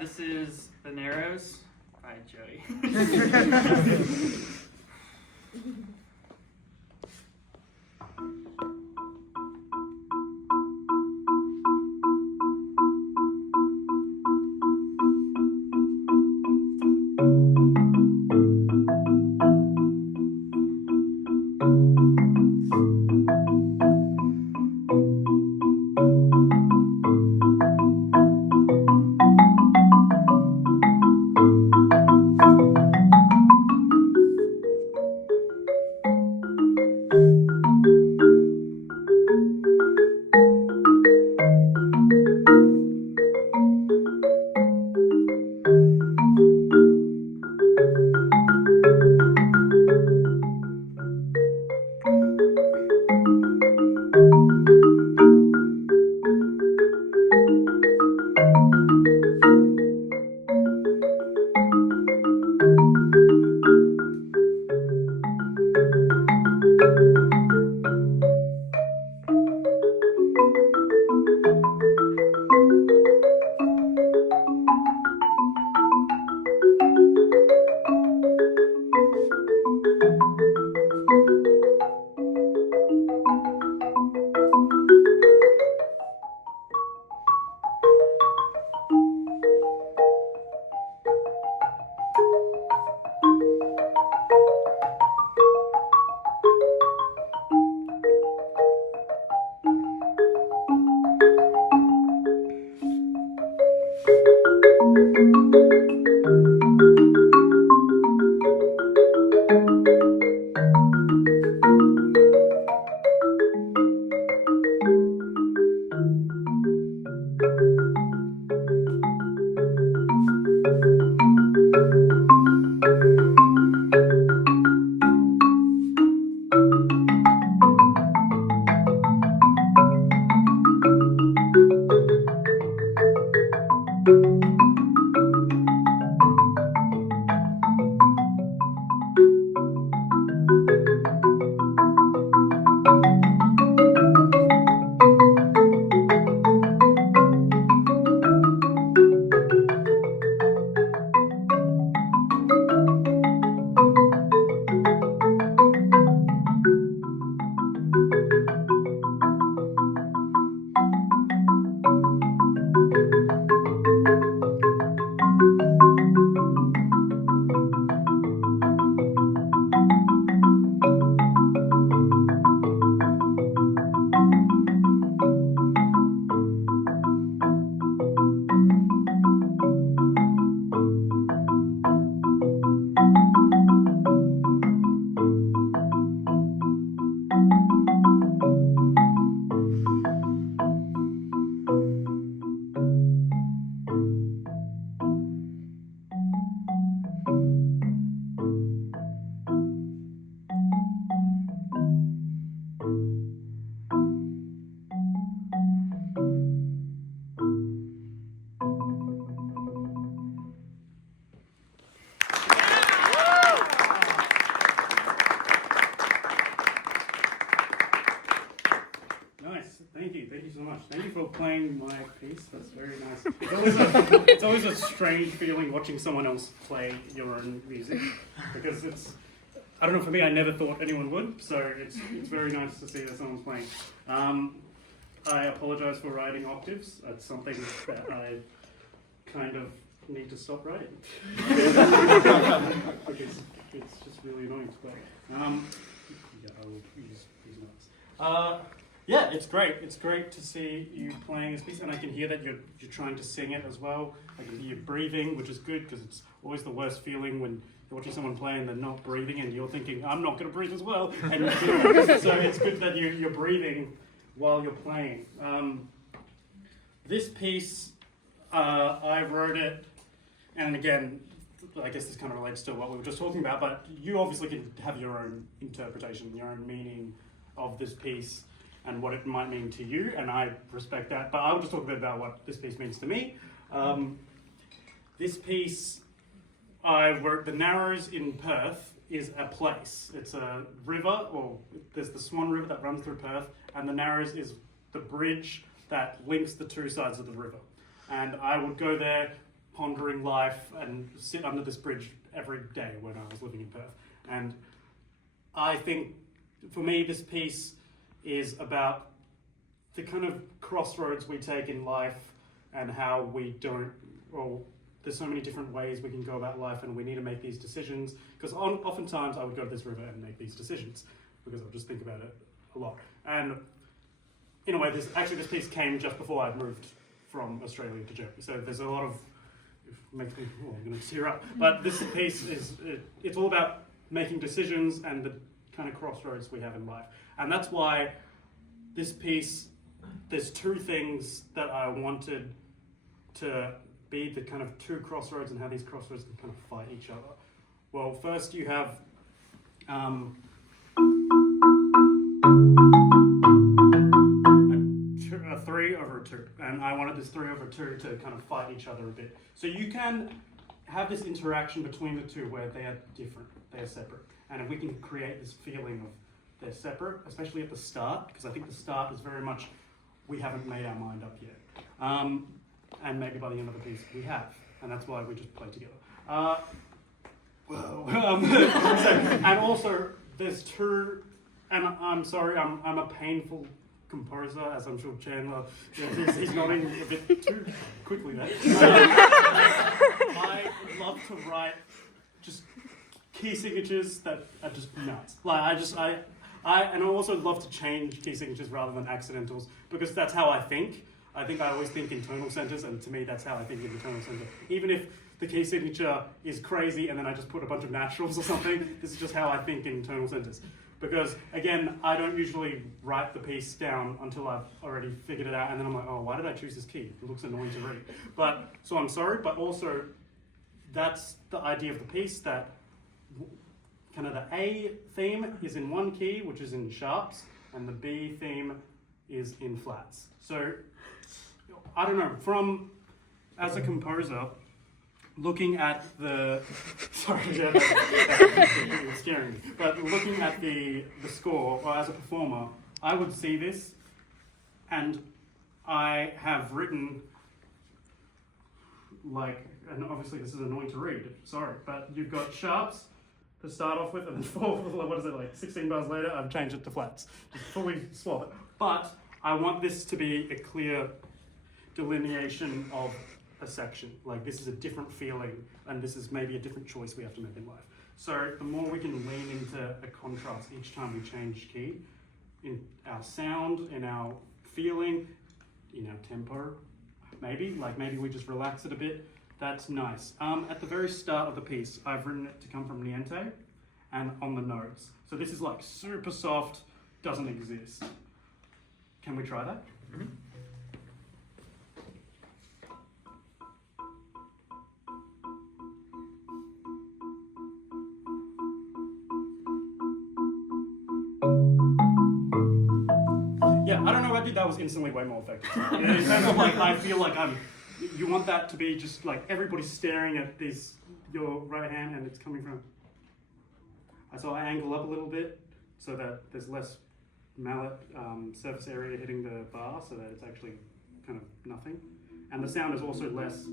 This is The Narrows by Joey. Thank you so much. Thank you for playing my piece. That's very nice. It's always a strange feeling watching someone else play your own music, because I don't know, for me, I never thought anyone would, so it's very nice to see that someone's playing. I apologize for writing octaves. That's something that I kind of need to stop writing. Because it's just really annoying to play. Yeah, I will use notes. Yeah, it's great. It's great to see you playing this piece, and I can hear that you're trying to sing it as well. I can hear you breathing, which is good, because it's always the worst feeling when you're watching someone play and they're not breathing, and you're thinking, I'm not going to breathe as well. And so it's good that you're breathing while you're playing. This piece, I wrote it, and again, I guess this kind of relates to what we were just talking about, but you obviously can have your own interpretation, your own meaning of this piece and what it might mean to you, and I respect that, but I'll just talk a bit about what this piece means to me. This piece, I wrote, the Narrows in Perth is a place. It's a river, or there's the Swan River that runs through Perth, and the Narrows is the bridge that links the two sides of the river. And I would go there pondering life and sit under this bridge every day when I was living in Perth. And I think, for me, this piece is about the kind of crossroads we take in life and how we don't, well, there's so many different ways we can go about life and we need to make these decisions. Because oftentimes I would go to this river and make these decisions because I would just think about it a lot. And in a way, this piece came just before I'd moved from Australia to Germany. So there's a lot of, it makes me, I'm going to tear up. But this piece it's all about making decisions and the kind of crossroads we have in life. And that's why this piece, there's two things that I wanted to be the kind of two crossroads and how these crossroads can kind of fight each other. Well, first you have a 3 over a 2, and I wanted this 3 over 2 to kind of fight each other a bit. So you can have this interaction between the two where they are different, they are separate, and if we can create this feeling of they're separate, especially at the start, because I think the start is very much we haven't made our mind up yet. And maybe by the end of the piece we have, and that's why we just play together. And also there's two, and I'm sorry, I'm a painful composer, as I'm sure Chandler, he's nodding a bit too quickly there. I love to write just key signatures that are just nuts. Like and I also love to change key signatures rather than accidentals, because that's how I think. I always think in tonal centers, and to me that's how I think in the tonal center. Even if the key signature is crazy and then I just put a bunch of naturals or something, this is just how I think in tonal centers. Because again, I don't usually write the piece down until I've already figured it out, and then I'm like, oh, why did I choose this key? It looks annoying to read. But, so I'm sorry, but also that's the idea of the piece, that kind of the A theme is in one key, which is in sharps, and the B theme is in flats. So, I don't know, as a composer, looking at the, sorry, yeah, that's scaring me, but looking at the score, or as a performer, I would see this, and I have written, and obviously this is annoying to read, sorry, but you've got sharps to start off with, and 16 bars later, I've changed it to flats, just fully swap it. But I want this to be a clear delineation of a section. Like, this is a different feeling, and this is maybe a different choice we have to make in life. So the more we can lean into a contrast each time we change key, in our sound, in our feeling, in our tempo, maybe we just relax it a bit, that's nice. At the very start of the piece, I've written it to come from niente and on the notes. So this is like super soft, doesn't exist. Can we try that? Mm-hmm. Yeah, I don't know, I think that was instantly way more effective. In terms of I feel like you want that to be just like everybody's staring at your right hand and it's coming from, so I angle up a little bit so that there's less mallet surface area hitting the bar, so that it's actually kind of nothing. And the sound is also less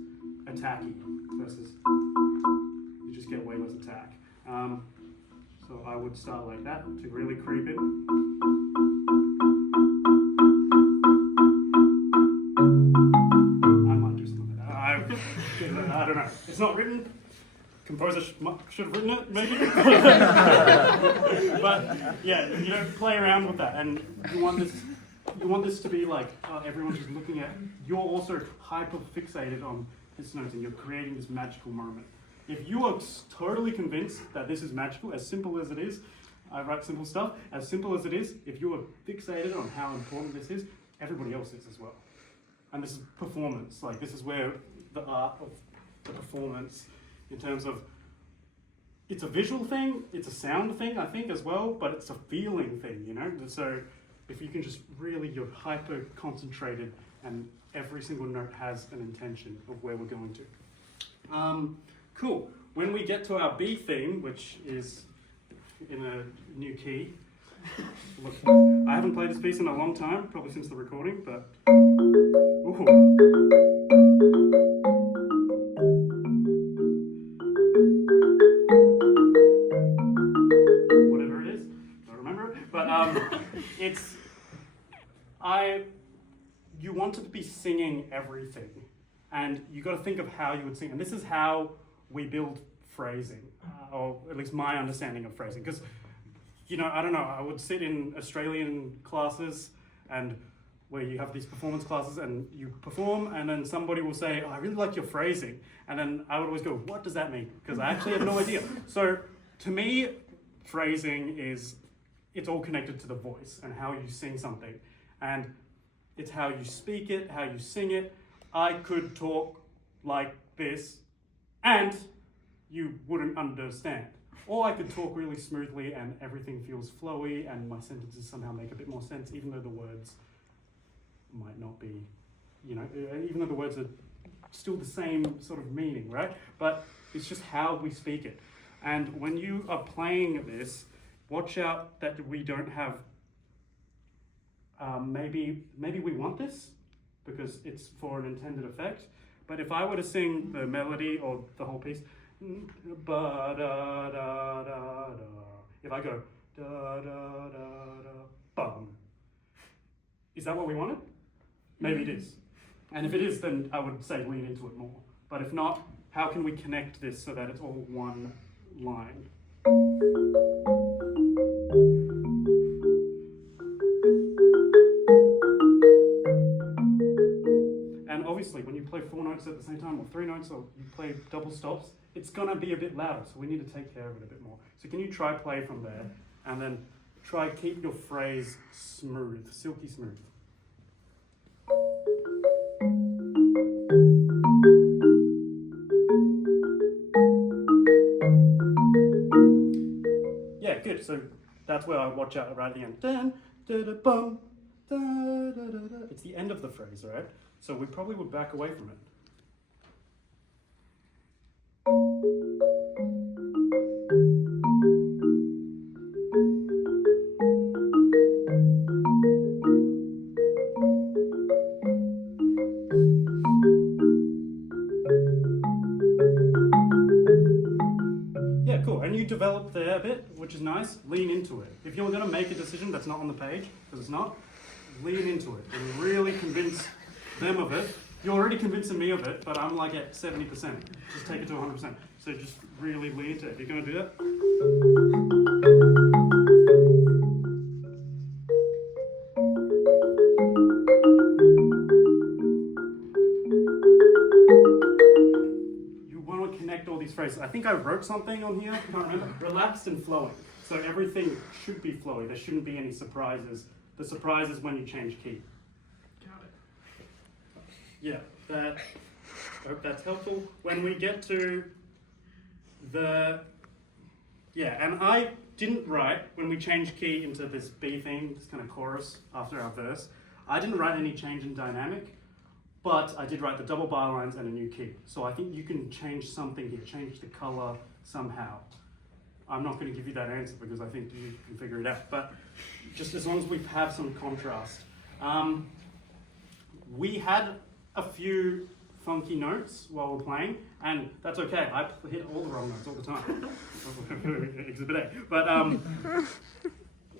attacky versus, you just get way less attack. So I would start like that to really creep in. I don't know. It's not written. Composer should have written it, maybe. But yeah, play around with that, and you want this to be like everyone's just looking at. You're also hyper fixated on this note, and you're creating this magical moment. If you are totally convinced that this is magical, as simple as it is, I write simple stuff. As simple as it is, if you are fixated on how important this is, everybody else is as well. And this is performance. Like, this is where the art of the performance, in terms of, it's a visual thing, it's a sound thing, I think, as well, but it's a feeling thing, So if you can just really, you're hyper concentrated, and every single note has an intention of where we're going to. Cool. When we get to our B theme, which is in a new key, look, I haven't played this piece in a long time, probably since the recording, but ooh. you want to be singing everything, and you got to think of how you would sing. And this is how we build phrasing, or at least my understanding of phrasing. Because, I don't know, I would sit in Australian classes and where you have these performance classes and you perform, and then somebody will say, oh, I really like your phrasing. And then I would always go, what does that mean? Because I actually have no idea. So to me, phrasing it's all connected to the voice and how you sing something. And it's how you speak it, how you sing it. I could talk like this and you wouldn't understand. Or I could talk really smoothly and everything feels flowy and my sentences somehow make a bit more sense, even though the words might not be, even though the words are still the same sort of meaning, right? But it's just how we speak it. And when you are playing this, watch out that we don't have, maybe we want this because it's for an intended effect. But if I were to sing the melody or the whole piece, ba da da da da, if I go da da da da bum, is that what we wanted? Maybe it is. And if it is, then I would say lean into it more. But if not, how can we connect this so that it's all one line? And obviously, when you play 4 notes at the same time, or 3 notes, or you play double stops, it's gonna be a bit louder, so we need to take care of it a bit more. So can you try play from there, and then try keep your phrase smooth, silky smooth. Yeah, good. So that's where I watch out right at the end. Dun, da, da, bum, da, da, da, da. It's the end of the phrase, right? So we probably would back away from it. Yeah, cool. And you develop there a bit, which is nice. Lean into it. If you're going to make a decision that's not on the page, because it's not, lean into it and really convince them of it. You're already convincing me of it, but I'm like at 70%. Just take it to 100%. So just really lean into it. You're going to do that? You want to connect all these phrases. I think I wrote something on here, I can't remember. Relaxed and flowing. So everything should be flowy. There shouldn't be any surprises. The surprise is when you change key. Yeah, I hope that's helpful. When we get to and I didn't write, when we changed key into this B theme, this kind of chorus after our verse, I didn't write any change in dynamic, but I did write the double bar lines and a new key. So I think you can change something here, change the color somehow. I'm not going to give you that answer because I think you can figure it out, but just as long as we have some contrast. We had a few funky notes while we're playing, and that's okay. I hit all the wrong notes all the time. Exhibit A. But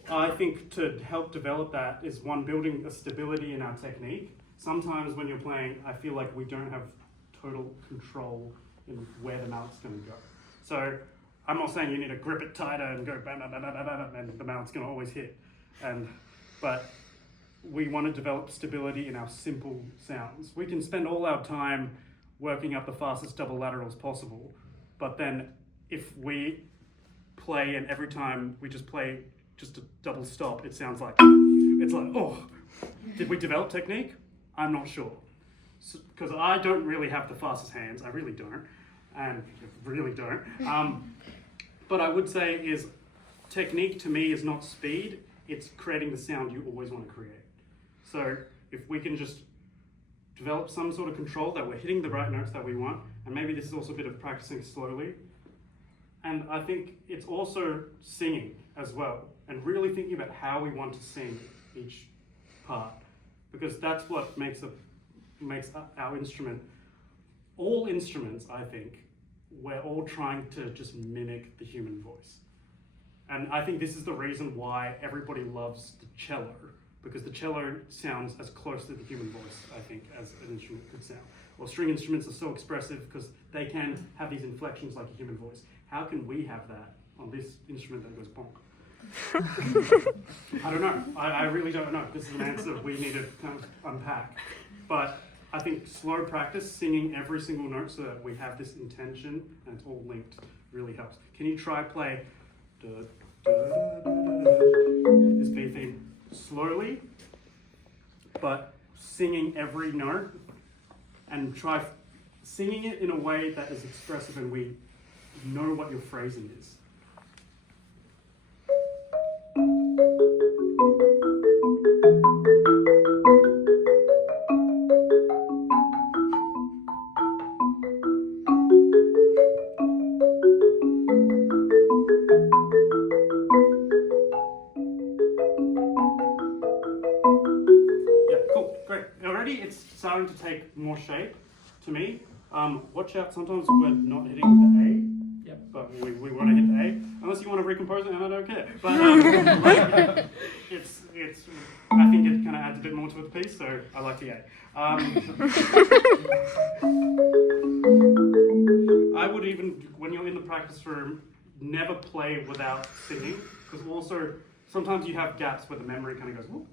I think to help develop that is one, building a stability in our technique. Sometimes when you're playing, I feel like we don't have total control in where the mouth's going to go. So I'm not saying you need to grip it tighter and go bam, bam, bam, bam, bam, bam, and the mouth's going to always hit. But we want to develop stability in our simple sounds. We can spend all our time working up the fastest double laterals possible, but then if we play and every time we just play just a double stop, it sounds like, it's like, oh, did we develop technique? I'm not sure. Because I don't really have the fastest hands, I really don't, and really don't. But I would say is technique to me is not speed, it's creating the sound you always want to create. So if we can just develop some sort of control that we're hitting the right notes that we want, and maybe this is also a bit of practicing slowly. And I think it's also singing as well, and really thinking about how we want to sing each part, because that's what makes our instrument. All instruments, I think, we're all trying to just mimic the human voice. And I think this is the reason why everybody loves the cello, because the cello sounds as close to the human voice, I think, as an instrument could sound. Well, string instruments are so expressive because they can have these inflections like a human voice. How can we have that on this instrument that goes bonk? I don't know. I really don't know. This is an answer we need to kind of unpack. But I think slow practice, singing every single note so that we have this intention and it's all linked, really helps. Can you try play this B theme slowly, but singing every note, and try singing it in a way that is expressive and we know what your phrasing is. It's starting to take more shape to me. Watch out, sometimes we're not hitting the A, yep. But we want to hit the A, unless you want to recompose it, and I don't care. But it's I think it kind of adds a bit more to the piece, so I like the A. I would even, when you're in the practice room, never play without singing, because also sometimes you have gaps where the memory kind of goes, whoop,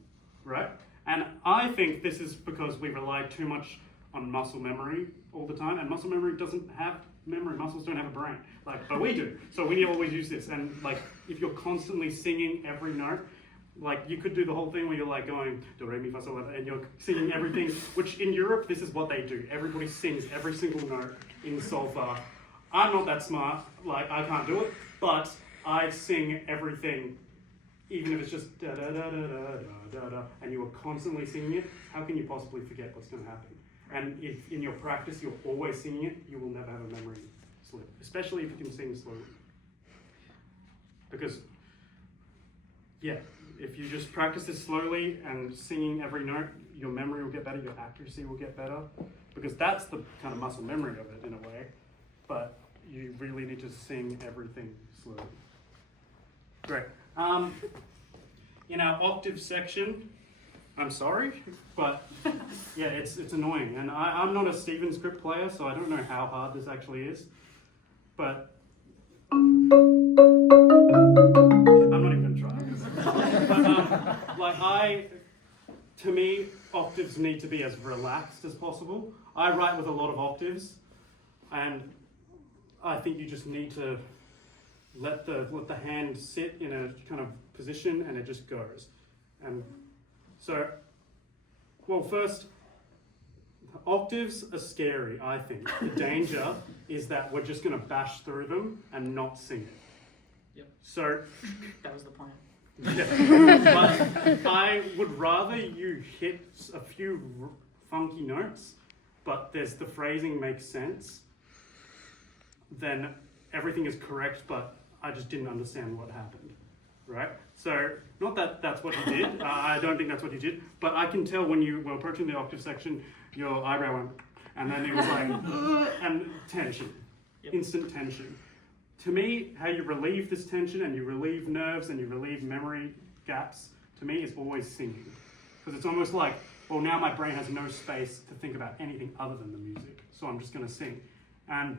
right? And I think this is because we rely too much on muscle memory all the time, and muscle memory doesn't have memory. Muscles don't have a brain, but we do. So we always use this. And if you're constantly singing every note, you could do the whole thing where you're going do re mi fa sol la, and you're singing everything. Which in Europe, this is what they do. Everybody sings every single note in solfa. I'm not that smart. I can't do it, but I sing everything. Even if it's just da da da da da da da, and you are constantly singing it, how can you possibly forget what's going to happen? And if in your practice you're always singing it, you will never have a memory slip, especially if you can sing slowly. Because, if you just practice this slowly and singing every note, your memory will get better, your accuracy will get better, because that's the kind of muscle memory of it in a way. But you really need to sing everything slowly. Great. In our octave section, I'm sorry, but it's annoying. And I'm not a Steven script player, so I don't know how hard this actually is. But I'm not even going to try. But to me, octaves need to be as relaxed as possible. I write with a lot of octaves, and I think you just need to let the hand sit in a kind of position, and it just goes. And so, first, octaves are scary, I think. The danger is that we're just going to bash through them and not sing it. Yep. So that was the plan. Yeah. But I would rather you hit a few funky notes, but the phrasing makes sense, than everything is correct, but I just didn't understand what happened, right? So, not that that's what you did. I don't think that's what you did, but I can tell when you were approaching the octave section, your eyebrow went, and then it was and tension, instant tension. To me, how you relieve this tension, and you relieve nerves, and you relieve memory gaps, to me is always singing. Because it's almost like, now my brain has no space to think about anything other than the music, so I'm just going to sing. And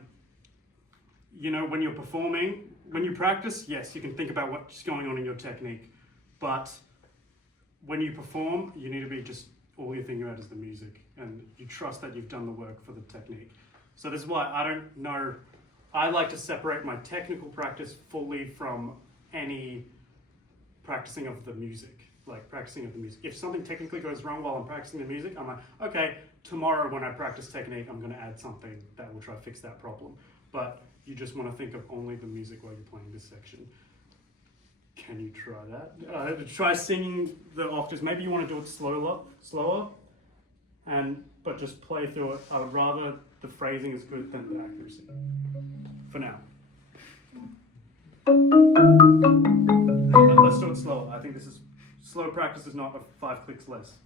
when you're performing, when you practice, yes, you can think about what's going on in your technique. But when you perform, you need to be just, all you're thinking about is the music. And you trust that you've done the work for the technique. So this is why I don't know, I like to separate my technical practice fully from any practicing of the music. If something technically goes wrong while I'm practicing the music, I'm like, okay, tomorrow when I practice technique, I'm going to add something that will try to fix that problem. But you just want to think of only the music while you're playing this section. Can you try that? Try singing the octaves. Maybe you want to do it slower, but just play through it. I would rather the phrasing is good than the accuracy. For now. But let's do it slower. I think slow practice is not 5 clicks less.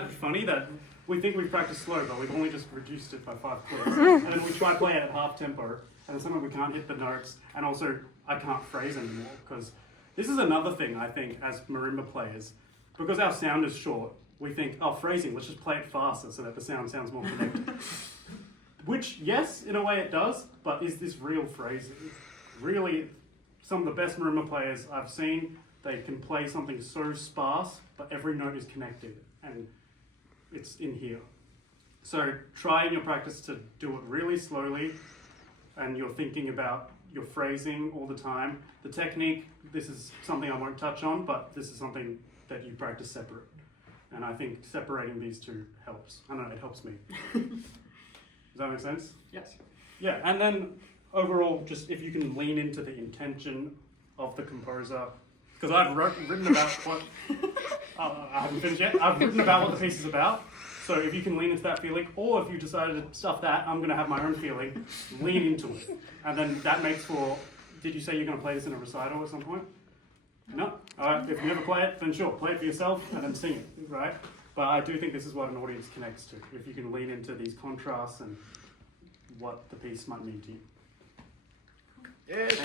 that funny that we think we've practiced slow, but we've only just reduced it by 5 clicks. And then we try to play it at half tempo, and then sometimes we can't hit the notes, and also I can't phrase anymore, because this is another thing I think as marimba players, because our sound is short, we think, oh, phrasing, let's just play it faster so that the sound sounds more connected. Which, yes, in a way it does, but is this real phrasing? Really, some of the best marimba players I've seen, they can play something so sparse, but every note is connected, and it's in here. So try in your practice to do it really slowly, and you're thinking about your phrasing all the time. The technique, this is something I won't touch on, but this is something that you practice separate. And I think separating these two helps. I don't know, it helps me. Does that make sense? Yes. Yeah, and then overall, just if you can lean into the intention of the composer, because I've written about what, I haven't finished yet, I've written about what the piece is about, so if you can lean into that feeling, or if you decided to stuff that, I'm going to have my own feeling, lean into it. And then that makes for, did you say you're going to play this in a recital at some point? No? Alright, if you never play it, then sure, play it for yourself and then sing it, right? But I do think this is what an audience connects to, if you can lean into these contrasts and what the piece might mean to you. Yeah.